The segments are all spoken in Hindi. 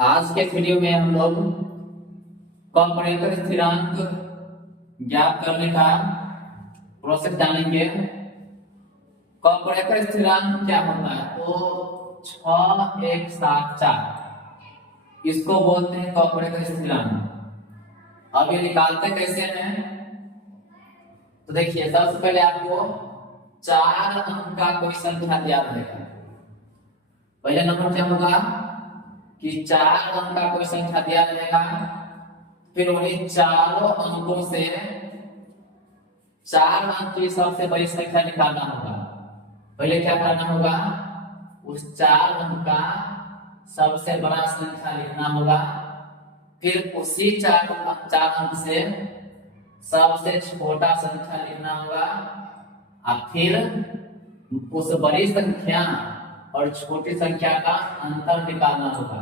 आज के वीडियो में हम लोग कंपैरेटर स्थिरांक ज्ञात करने का प्रोसेस जानेंगे। कंपैरेटर स्थिरांक क्या होता है? तो 6 1 7 4 इसको बोलते हैं कंपैरेटर स्थिरांक। अब ये निकालते कैसे हैं? तो देखिए, सबसे पहले आपको 4 अंक का कोई संख्या याद रहेगा। पहले नंबर क्या होगा कि 4 अंक का कोई संख्या दिया रहेगा, फिर उन्हीं चारों अंकों से 4 अंक की सबसे बड़ी संख्या निकालना होगा। पहले क्या करना होगा, उस 4 अंक का सबसे बड़ा संख्या लिखना होगा, फिर उसी 4 अंक से सबसे छोटा संख्या लिखना होगा, और फिर उस बड़ी संख्या और छोटी संख्या का अंतर निकालना होगा।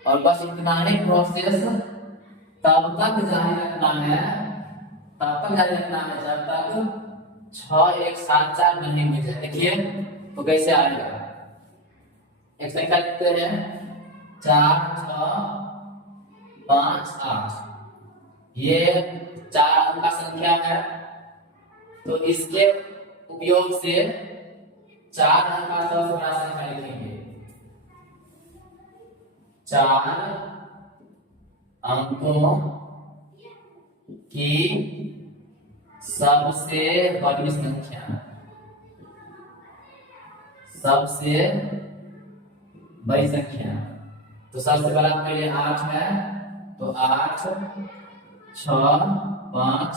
और बस इतना ही प्रोसेस तब तक जारी रखना है जब तक 6 1 7 4 नहीं मिल जाए। देखिए तो कैसे आएगा, एक संख्या लिखते हैं 4 6 5 8, ये 4 अंक का संख्या है। तो इसके उपयोग से 4 अंक का सबसे बड़ा संख्या लिखेंगे। 4 अंकों की सबसे बड़ी संख्या, सबसे बड़ी संख्या। तो सबसे बड़ा पहले 8 है, तो 8 6 5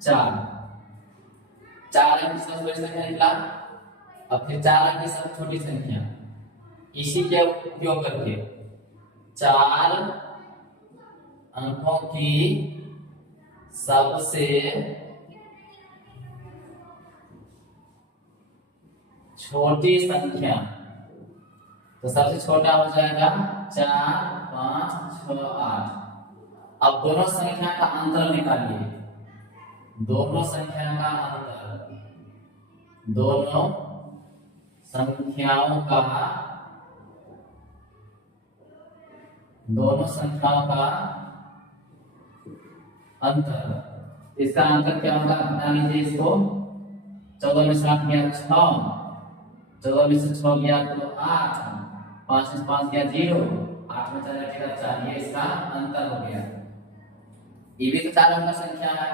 4, 4 अंक की सबसे बड़ी संख्या निकला। अब फिर 4 अंक की सबसे छोटी संख्या, इसी के उपयोग करके 4 अंकों की सबसे छोटी संख्या, तो सबसे छोटा हो जाएगा 4 5 6 8। अब दोनों संख्या का अंतर निकालिए, दोनों संख्या का अंतर, दोनों संख्याओं का अंतर। इसका अंतर क्या होगा, बता लीजिए इसको। 14 में से 8 गया 6, 14 में से 6 गया तो 8, 5 में से 5 गया 0, 8 में 4 गया 4, ये इसका अंतर हो गया। ये भी तो 4 अंक का संख्या है।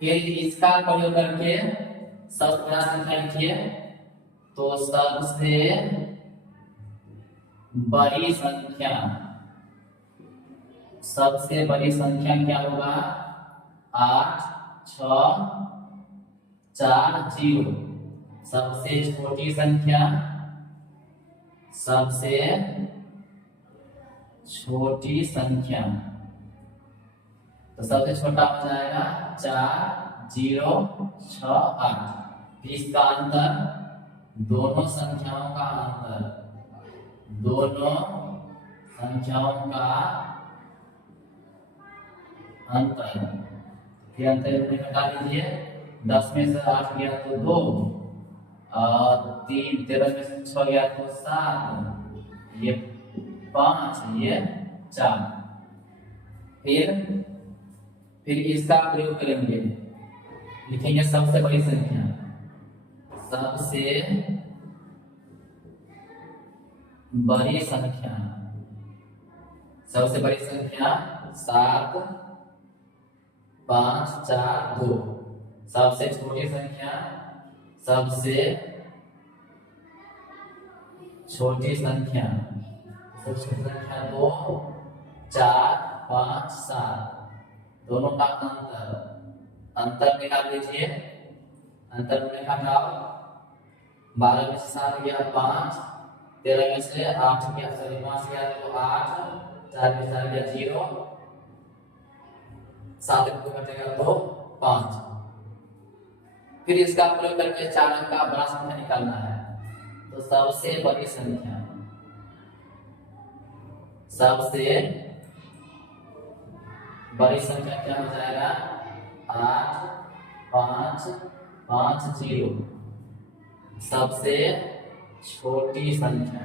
फिर इसका प्रयोग करके सबसे बड़ा संख्या लिखिए, तो सबसे बड़ी संख्या, सबसे बड़ी संख्या क्या होगा, 8 6 4 0। सबसे छोटी संख्या, सबसे छोटी संख्या, तो सबसे छोटा हो जाएगा 4 0 6 8। इसका अंतर, दोनों संख्याओं का अंतर, दोनों संख्याओं का अंतर। फिर अंतर में घटा लीजिए, 10 में से 8 गया तो 2, और 3, 13 में से 6 गया तो 7, ये 5, ये 4। फिर इसका प्रयोग करेंगे, लिखेंगे सबसे बड़ी संख्या, सबसे बड़ी संख्या, सबसे बड़ी संख्या 7 5 4 2। सबसे छोटी संख्या, सबसे छोटी संख्या, सबसे छोटी संख्या 2 4 5 7, दोनों का अंतर निकाल लीजिए। अंतर में घटाओ, 12 में से 7 गया 5, 13 में से 8 गया, सॉरी 5 गया तो 8, 4 में 4 गया 0, 7 को घटेगा तो 5। फिर इसका प्रयोग करके 4 अंक का बड़ा संख्या निकालना है। तो सबसे बड़ी संख्या, सबसे बड़ी संख्या क्या हो जाएगा, 8 5 5 0। सबसे छोटी संख्या,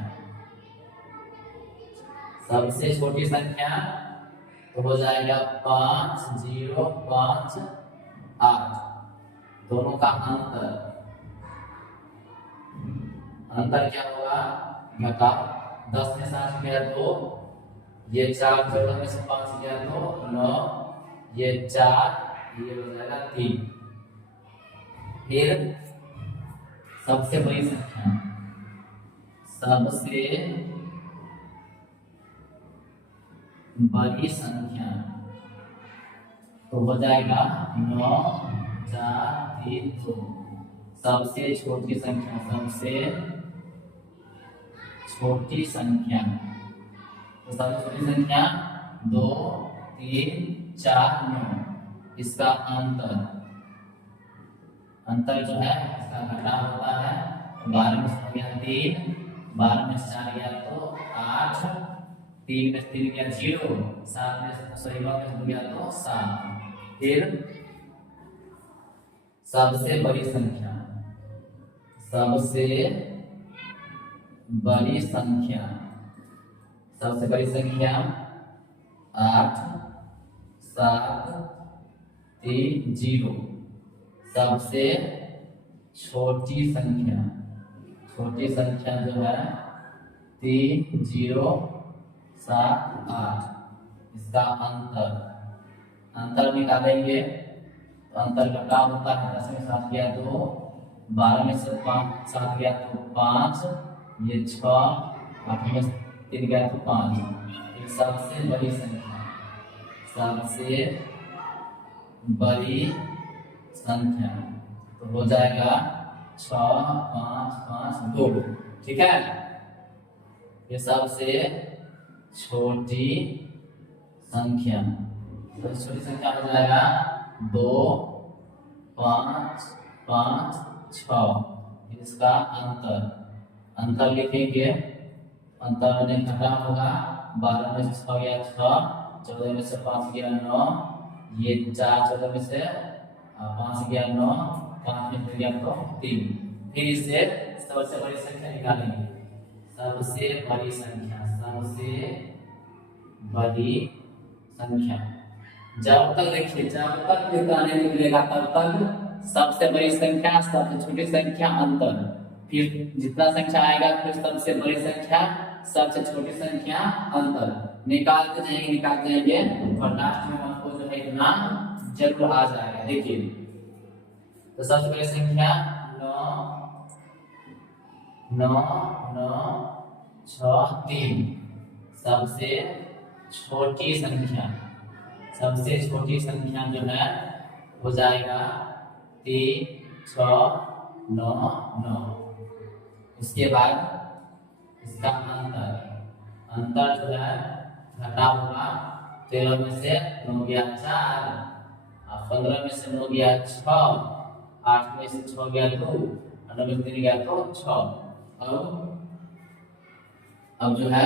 सबसे छोटी संख्या तो हो जाएगा 5 0 5 8। दोनों का अंतर क्या होगा, घटाओ। 10 में 7 गया 2, ये 4 14 में से 5 गया तो 9, ये 4, ये हो जाएगा 3। फिर सबसे बड़ी संख्या, सबसे बड़ी संख्या तो हो जाएगा 9 4 3 2। सबसे छोटी संख्या, सबसे छोटी संख्या तो सबसे छोटी संख्या 2 3 4 9। इसका अंतर जो है इसका घटा होता है। 12 में से गया 3, 12 में से 4 गया तो 8, 3 में से 3 गया 0, 7 में से 9 में से गया तो 7। फिर सबसे बड़ी संख्या, सबसे बड़ी संख्या, सबसे बड़ी संख्या 8 7 3 0। सबसे छोटी संख्या, छोटी संख्या जो है 3 0 7 8। इसका अंतर निकालेंगे तो अंतर घटा होता है। 10 में 7 गया 2, 12 में से 5 7 गया तो 5, ये 6, 8 में 3 गया तो 5। एक सबसे बड़ी संख्या, सबसे बड़ी संख्या तो हो जाएगा 6 5 5 2। ठीक है। ये सबसे छोटी संख्या, सबसे छोटी संख्या हो जाएगा 2 5 5 6। इसका अंतर लिखेंगे। अंतर में घटा होगा। 12 में से 6 गया 6, 14 में से 5 गया 9, ये 4 14 में से 5 गया 9, 5 में से गया तो 3। फिर इसे सबसे बड़ी संख्या निकालेंगे। सबसे बड़ी संख्या, सबसे बड़ी संख्या जब तक देखिए, जब तक कितना नहीं निकलेगा तब तक सबसे बड़ी संख्या, सबसे छोटी संख्या, अंतर। फिर जितना संख्या आएगा फिर सबसे बड़ी संख्या, सबसे छोटी संख्या, अंतर। निकालते जाएंगे और लास्ट में आपको जो है इतना जरूर आ जाएगा। देखिए तो सबसे बड़ी संख्या 9 9 6 3। सबसे छोटी संख्या, सबसे छोटी संख्या जो है हो जाएगा 3 6 9 9। उसके बाद इसका अंतर जो है घटा होगा। 13 में से 9 गया 4, 15 में से 9 गया 6, 8 में से 6 गया 2, 9 में से 3 गया तो 6। अब जो है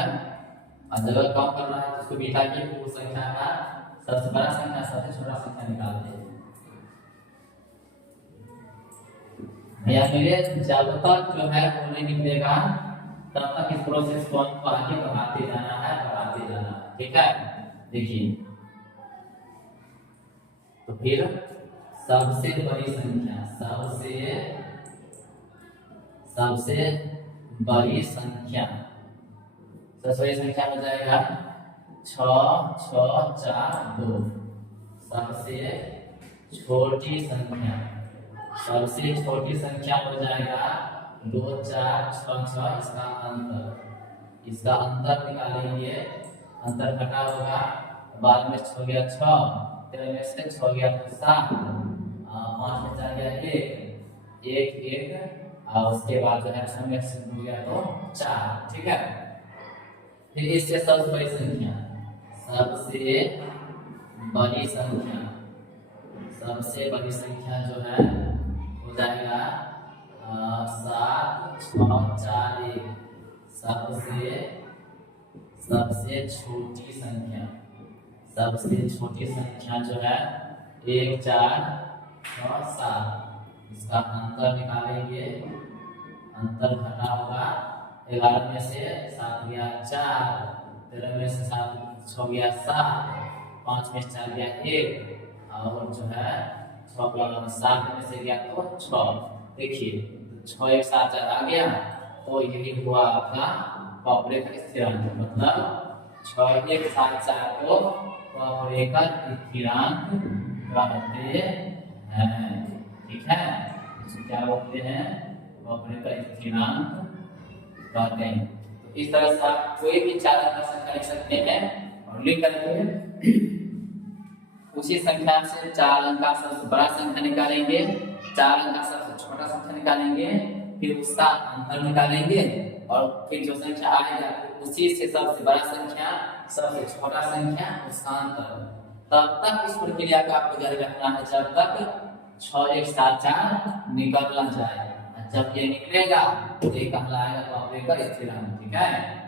जगह कम करना है तो उसको बिठा के पूर्ण संख्या का सबसे बड़ा संख्या सबसे छोटा संख्या निकालते हैं। भैया मेरे जब तक जो है वो नहीं निकलेगा तब तक इस प्रोसेस को आपको आगे बढ़ाते जाना है, बढ़ाते जाना है। ठीक है। देखिए तो फिर सबसे बड़ी संख्या, सबसे बड़ी संख्या, सबसे बड़ी संख्या हो जाएगा 6 6 4 2। सबसे छोटी संख्या, सबसे छोटी संख्या हो जाएगा 2 4 6 6। इसका अंतर निकालेंगे। अंतर घटा होगा। 12 में 6 गया 6, 13 में से 6 गया 7, 5 में 4 गया 1 1 1, और उसके बाद जो है 6 में से 2 गया तो 4। ठीक है। फिर इससे सबसे बड़ी संख्या, सबसे बड़ी संख्या, सबसे बड़ी संख्या जो है हो जाएगा 7 6 4 1। सबसे छोटी संख्या, सबसे छोटी संख्या जो है 1 4 6 7। इसका अंतर निकालेंगे। अंतर घटा होगा। 11 में से 7 गया 4, 13 में से 7 6 गया 7, 5 में से 4 गया 1, और जो है 7 में से गया तो 6। देखिए 6 एक साथ 4 आ गया, तो यही हुआ आपका कॉपरे का स्थिरांक। मतलब 6 एक साथ 4 को कॉपरे का स्थिरांक कहते हैं। ठीक है, इसे क्या बोलते हैं? कॉपरे का स्थिरांक कहते हैं। तो इस तरह से आप कोई भी 4 अंक का संख्या लिख सकते हैं और लिख करके उसी संख्या से 4 अंक का सबसे बड़ा संख्या निकालेंगे, 4 अंक का सबसे छोटा संख्या निकालेंगे, फिर उसका अंतर निकालेंगे, और फिर जो संख्या आएगा उसी से सबसे बड़ा संख्या, सबसे छोटा संख्या, उसका अंतर। तब तक इस प्रक्रिया को आपको जारी रखना है जब तक 6 एक साथ 4 निकल ना जाए। जब ये निकलेगा तो ये कहलाएगा कॉपरे का स्थिरांक। ठीक है।